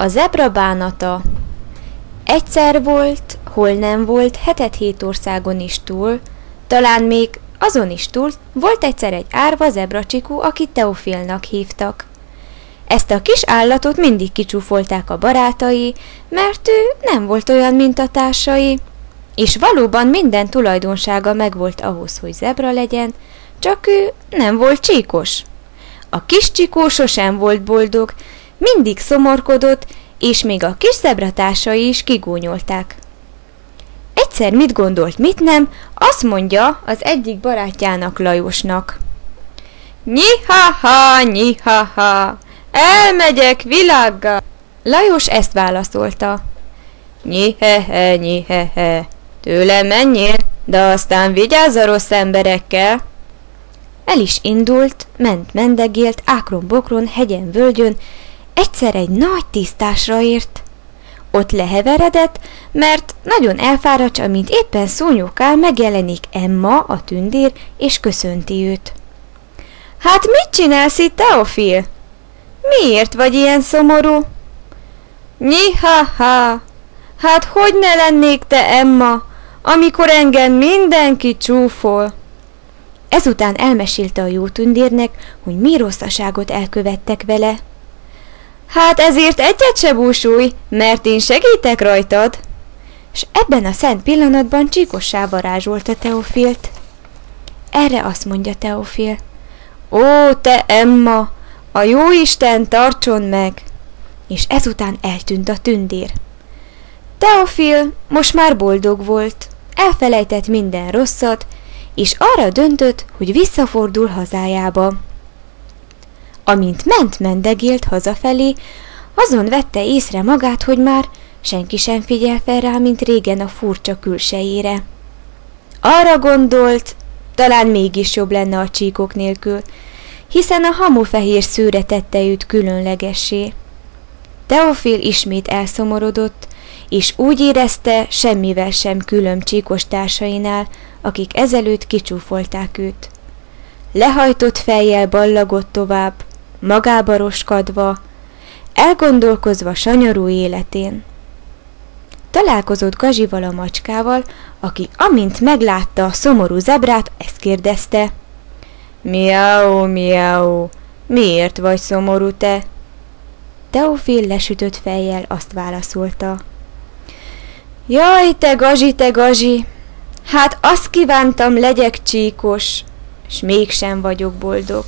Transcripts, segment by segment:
A zebra bánata. Egyszer volt, hol nem volt, 7 országon is túl, talán még azon is túl, volt egyszer egy árva zebracsikú, akit Teofilnak hívtak. Ezt a kis állatot mindig kicsúfolták a barátai, mert ő nem volt olyan, mint a társai, és valóban minden tulajdonsága megvolt ahhoz, hogy zebra legyen, csak ő nem volt csíkos. A kis csikó sosem volt boldog, mindig szomorkodott, és még a kis zebratársai is kigúnyolták. Egyszer mit gondolt, mit nem, azt mondja az egyik barátjának, Lajosnak. Nyiha-ha, nyiha-ha, elmegyek világgá. Lajos ezt válaszolta. Nyihe-he, nyihe-he, tőlem menjél, de aztán vigyázz a rossz emberekkel. El is indult, mendegélt, ákron-bokron, hegyen, völgyön, egyszer egy nagy tisztásra ért. Ott leheveredett, mert nagyon elfáradt, amint éppen szúnyogkál, megjelenik Emma, a tündér, és köszönti őt. Hát mit csinálsz itt, Teofil? Miért vagy ilyen szomorú? Nyiha-ha, hát hogy ne lennék te, Emma, amikor engem mindenki csúfol? Ezután elmesélte a jó tündérnek, hogy mi rosszaságot elkövettek vele. Hát ezért egyet se búsulj, mert én segítek rajtad. És ebben a szent pillanatban csíkossá varázsolta Teofilt. Erre azt mondja Teofil. Ó, te Emma, a jóisten tartson meg! És ezután eltűnt a tündér. Teofil most már boldog volt, elfelejtett minden rosszat, és arra döntött, hogy visszafordul hazájába. Amint mendegélt hazafelé, azon vette észre magát, hogy már senki sem figyel fel rá, mint régen a furcsa külsejére. Arra gondolt, talán mégis jobb lenne a csíkok nélkül, hiszen a hamufehér szőre tette őt különlegessé. Teofil ismét elszomorodott, és úgy érezte, semmivel sem külön csíkos társainál, akik ezelőtt kicsúfolták őt. Lehajtott fejjel ballagott tovább, magába roskadva, elgondolkozva sanyarú életén. Találkozott Gazsival, a macskával, aki amint meglátta a szomorú zebrát, ezt kérdezte. Miau, miau, miért vagy szomorú te? Teofil lesütött fejjel azt válaszolta. Jaj, te Gazsi, hát azt kívántam, legyek csíkos, s mégsem vagyok boldog.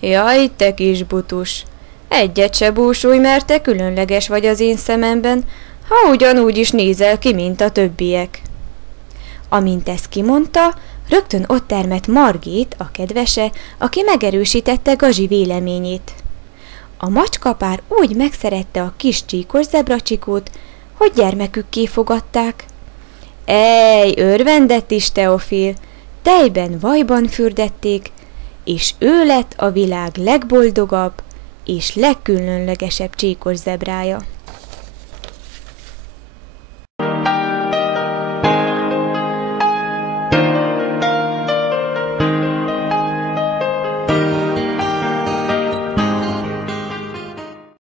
Jaj, te kis butus, egyet se búsulj, mert te különleges vagy az én szememben, ha ugyanúgy is nézel ki, mint a többiek. Amint ezt kimondta, rögtön ott termett Margit, a kedvese, aki megerősítette Gazsi véleményét. A macskapár úgy megszerette a kis csíkos zebracsikót, hogy gyermekükké fogadták. Ej, örvendett is Teofil, tejben, vajban fürdették, és ő lett a világ legboldogabb és legkülönlegesebb csíkos zebrája.